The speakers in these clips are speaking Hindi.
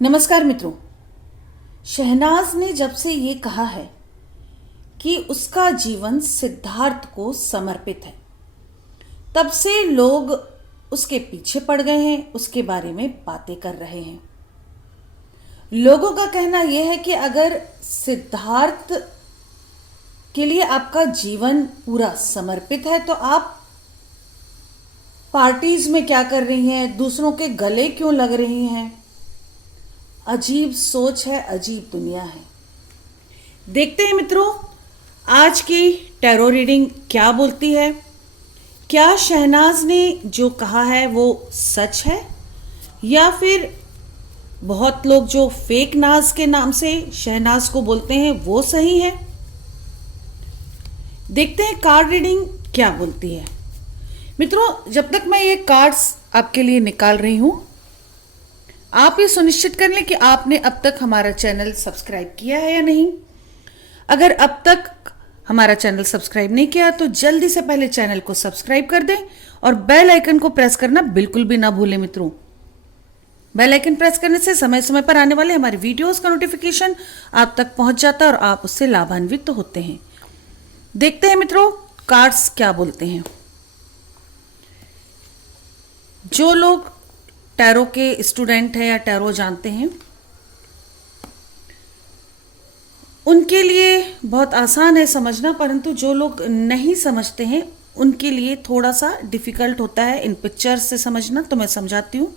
नमस्कार मित्रों। शहनाज ने जब से ये कहा है कि उसका जीवन सिद्धार्थ को समर्पित है, तब से लोग उसके पीछे पड़ गए हैं, उसके बारे में बातें कर रहे हैं। लोगों का कहना यह है कि अगर सिद्धार्थ के लिए आपका जीवन पूरा समर्पित है तो आप पार्टीज में क्या कर रही हैं, दूसरों के गले क्यों लग रही हैं। अजीब सोच है, अजीब दुनिया है। देखते हैं मित्रों, आज की टैरो रीडिंग क्या बोलती है। क्या शहनाज ने जो कहा है वो सच है, या फिर बहुत लोग जो फेक नाज के नाम से शहनाज को बोलते हैं वो सही है। देखते हैं कार्ड रीडिंग क्या बोलती है। मित्रों, जब तक मैं ये कार्ड्स आपके लिए निकाल रही हूं, आप ये सुनिश्चित कर लें कि आपने अब तक हमारा चैनल सब्सक्राइब किया है या नहीं। अगर अब तक हमारा चैनल सब्सक्राइब नहीं किया तो जल्दी से पहले चैनल को सब्सक्राइब कर दें और बेल आइकन को प्रेस करना बिल्कुल भी ना भूलें। मित्रों, बेल आइकन प्रेस करने से समय समय पर आने वाले हमारे वीडियोस का नोटिफिकेशन आप तक पहुंच जाता है और आप उससे लाभान्वित तो होते हैं। देखते हैं मित्रों, कार्ड्स क्या बोलते हैं। जो लोग टैरो के स्टूडेंट हैं या टैरो जानते हैं, उनके लिए बहुत आसान है समझना, परंतु जो लोग नहीं समझते हैं उनके लिए थोड़ा सा डिफिकल्ट होता है इन पिक्चर्स से समझना। तो मैं समझाती हूँ।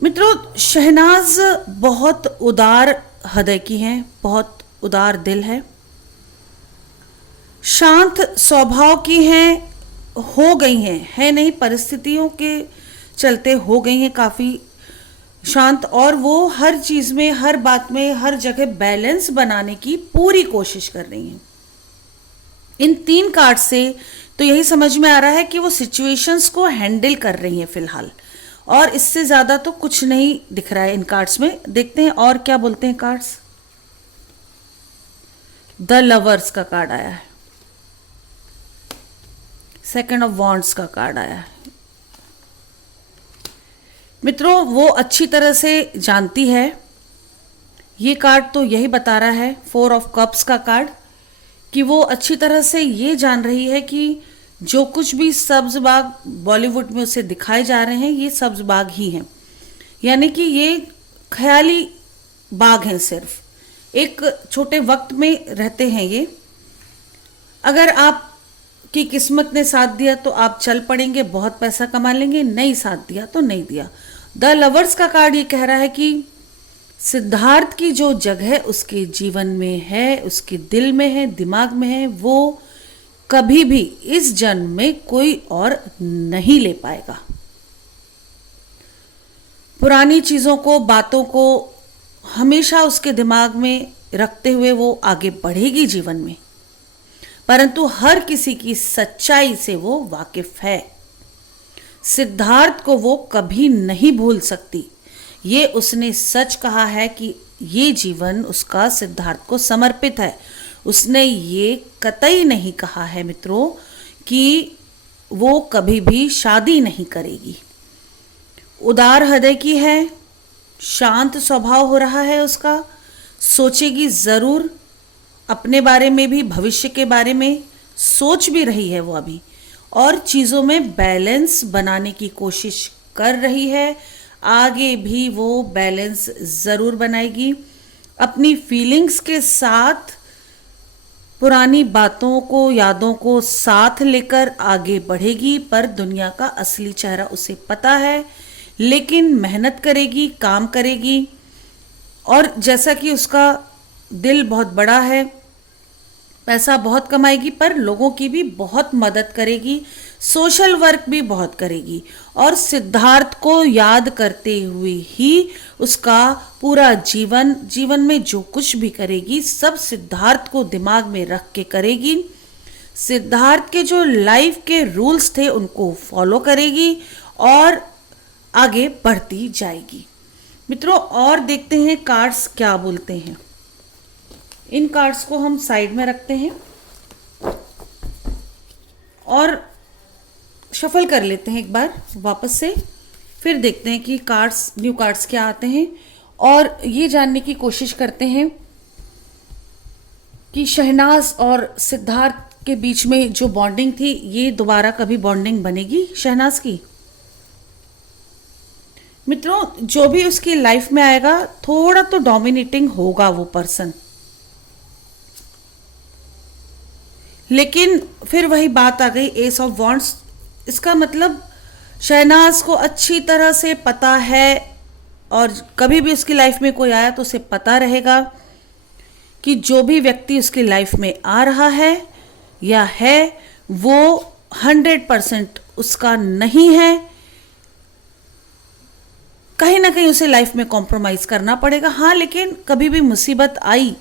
मित्रों, शहनाज बहुत उदार हृदय की हैं, बहुत उदार दिल है, शांत स्वभाव की हैं, हो गई हैं, है नहीं, परिस्थितियों के चलते हो गई हैं काफ़ी शांत, और वो हर चीज़ में, हर बात में, हर जगह बैलेंस बनाने की पूरी कोशिश कर रही हैं। इन 3 कार्ड से तो यही समझ में आ रहा है कि वो सिचुएशंस को हैंडल कर रही हैं फिलहाल, और इससे ज़्यादा तो कुछ नहीं दिख रहा है इन कार्ड्स में। देखते हैं और क्या बोलते हैं कार्ड्स। द लवर्स का कार्ड आया है, सेकंड ऑफ वॉन्ड्स का कार्ड आया है। मित्रों, वो अच्छी तरह से जानती है, ये कार्ड तो यही बता रहा है, 4 ऑफ कप्स का कार्ड, कि वो अच्छी तरह से ये जान रही है कि जो कुछ भी सब्ज बाग बॉलीवुड में उसे दिखाए जा रहे हैं ये सब्ज बाग ही हैं, यानी कि ये ख्याली बाग हैं, सिर्फ एक छोटे वक्त में रहते हैं ये। अगर आप की किस्मत ने साथ दिया तो आप चल पड़ेंगे, बहुत पैसा कमा लेंगे, नहीं साथ दिया तो नहीं दिया। द लवर्स का कार्ड ये कह रहा है कि सिद्धार्थ की जो जगह उसके जीवन में है, उसके दिल में है, दिमाग में है, वो कभी भी इस जन्म में कोई और नहीं ले पाएगा। पुरानी चीज़ों को, बातों को हमेशा उसके दिमाग में रखते हुए वो आगे बढ़ेगी जीवन में, परंतु हर किसी की सच्चाई से वो वाकिफ है। सिद्धार्थ को वो कभी नहीं भूल सकती। ये उसने सच कहा है कि ये जीवन उसका सिद्धार्थ को समर्पित है। उसने ये कतई नहीं कहा है मित्रों कि वो कभी भी शादी नहीं करेगी। उदार हृदय की है, शांत स्वभाव हो रहा है उसका, सोचेगी ज़रूर, अपने बारे में भी, भविष्य के बारे में सोच भी रही है वो अभी, और चीज़ों में बैलेंस बनाने की कोशिश कर रही है। आगे भी वो बैलेंस ज़रूर बनाएगी, अपनी फीलिंग्स के साथ पुरानी बातों को, यादों को साथ लेकर आगे बढ़ेगी। पर दुनिया का असली चेहरा उसे पता है, लेकिन मेहनत करेगी, काम करेगी, और जैसा कि उसका दिल बहुत बड़ा है, पैसा बहुत कमाएगी, पर लोगों की भी बहुत मदद करेगी, सोशल वर्क भी बहुत करेगी, और सिद्धार्थ को याद करते हुए ही उसका पूरा जीवन में जो कुछ भी करेगी सब सिद्धार्थ को दिमाग में रख के करेगी। सिद्धार्थ के जो लाइफ के रूल्स थे उनको फॉलो करेगी और आगे बढ़ती जाएगी। मित्रों, और देखते हैं कार्ड्स क्या बोलते हैं। इन कार्ड्स को हम साइड में रखते हैं और शफल कर लेते हैं एक बार वापस से फिर देखते हैं कि न्यू कार्ड्स क्या आते हैं, और ये जानने की कोशिश करते हैं कि शहनाज और सिद्धार्थ के बीच में जो बॉन्डिंग थी, ये दोबारा कभी बॉन्डिंग बनेगी शहनाज की। मित्रों, जो भी उसकी लाइफ में आएगा थोड़ा तो डोमिनेटिंग होगा वो पर्सन, लेकिन फिर वही बात आ गई एस ऑफ वॉन्ड्स। इसका मतलब शहनाज को अच्छी तरह से पता है, और कभी भी उसकी लाइफ में कोई आया तो उसे पता रहेगा कि जो भी व्यक्ति उसकी लाइफ में आ रहा है या है वो 100% उसका नहीं है। कहीं ना कहीं उसे लाइफ में कॉम्प्रोमाइज करना पड़ेगा। हाँ, लेकिन कभी भी मुसीबत आई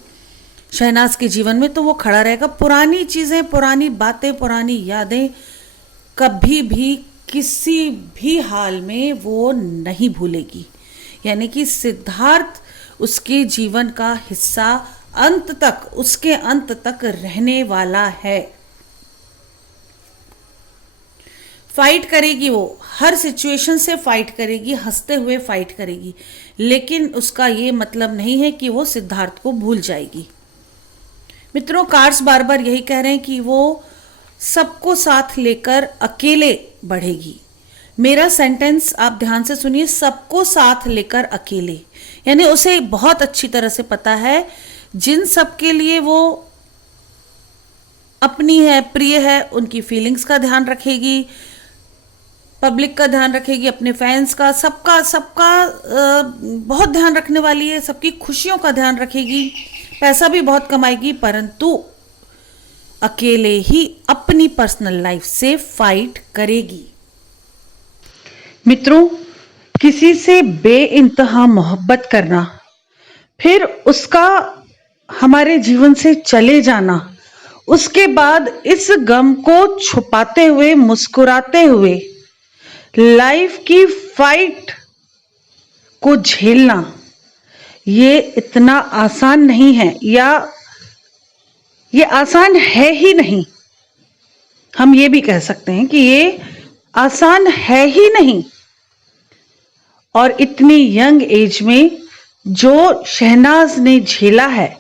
शहनाज के जीवन में तो वो खड़ा रहेगा। पुरानी चीजें, पुरानी बातें, पुरानी यादें कभी भी किसी भी हाल में वो नहीं भूलेगी। यानी कि सिद्धार्थ उसके जीवन का हिस्सा अंत तक, उसके अंत तक रहने वाला है। फाइट करेगी वो, हर सिचुएशन से फाइट करेगी, हंसते हुए फाइट करेगी, लेकिन उसका ये मतलब नहीं है कि वो सिद्धार्थ को भूल जाएगी। मित्रों, कार्ड्स बार बार यही कह रहे हैं कि वो सबको साथ लेकर अकेले बढ़ेगी। मेरा सेंटेंस आप ध्यान से सुनिए, सबको साथ लेकर अकेले, यानी उसे बहुत अच्छी तरह से पता है जिन सबके लिए वो अपनी है, प्रिय है, उनकी फीलिंग्स का ध्यान रखेगी, पब्लिक का ध्यान रखेगी, अपने फैंस का, सबका बहुत ध्यान रखने वाली है, सबकी खुशियों का ध्यान रखेगी, पैसा भी बहुत कमाएगी, परंतु अकेले ही अपनी पर्सनल लाइफ से फाइट करेगी। मित्रों, किसी से बेइंतहा मोहब्बत करना, फिर उसका हमारे जीवन से चले जाना, उसके बाद इस गम को छुपाते हुए, मुस्कुराते हुए लाइफ की फाइट को झेलना, ये इतना आसान नहीं है, या ये आसान है ही नहीं। हम ये भी कह सकते हैं कि ये आसान है ही नहीं। और इतनी यंग एज में जो शहनाज ने झेला है,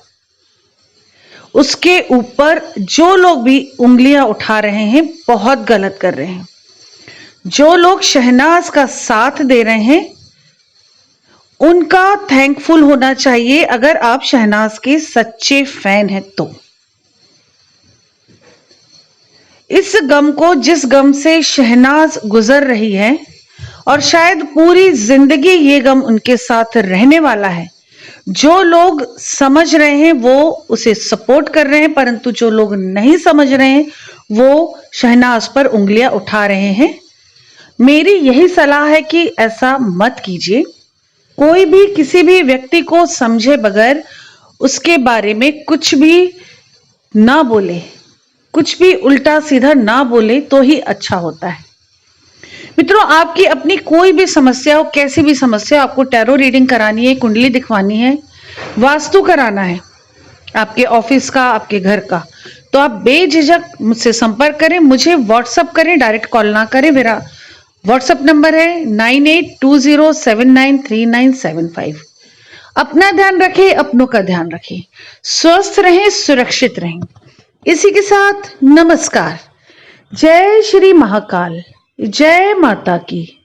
उसके ऊपर जो लोग भी उंगलियां उठा रहे हैं बहुत गलत कर रहे हैं। जो लोग शहनाज का साथ दे रहे हैं उनका थैंकफुल होना चाहिए, अगर आप शहनाज के सच्चे फैन हैं तो। इस गम को, जिस गम से शहनाज गुजर रही है, और शायद पूरी जिंदगी ये गम उनके साथ रहने वाला है, जो लोग समझ रहे हैं वो उसे सपोर्ट कर रहे हैं, परंतु जो लोग नहीं समझ रहे हैं वो शहनाज पर उंगलियां उठा रहे हैं। मेरी यही सलाह है कि ऐसा मत कीजिए। कोई भी किसी भी व्यक्ति को समझे बगैर उसके बारे में कुछ भी ना बोले, कुछ भी उल्टा सीधा ना बोले तो ही अच्छा होता है। मित्रों, आपकी अपनी कोई भी समस्या हो, कैसी भी समस्या, आपको टैरो रीडिंग करानी है, कुंडली दिखवानी है, वास्तु कराना है, आपके ऑफिस का, आपके घर का, तो आप बेझिझक मुझसे संपर्क करें, मुझे व्हाट्सअप करें, डायरेक्ट कॉल ना करें। मेरा व्हाट्सअप नंबर है 9820793975। अपना ध्यान रखें, अपनों का ध्यान रखें, स्वस्थ रहें, सुरक्षित रहें। इसी के साथ नमस्कार। जय श्री महाकाल, जय माता की।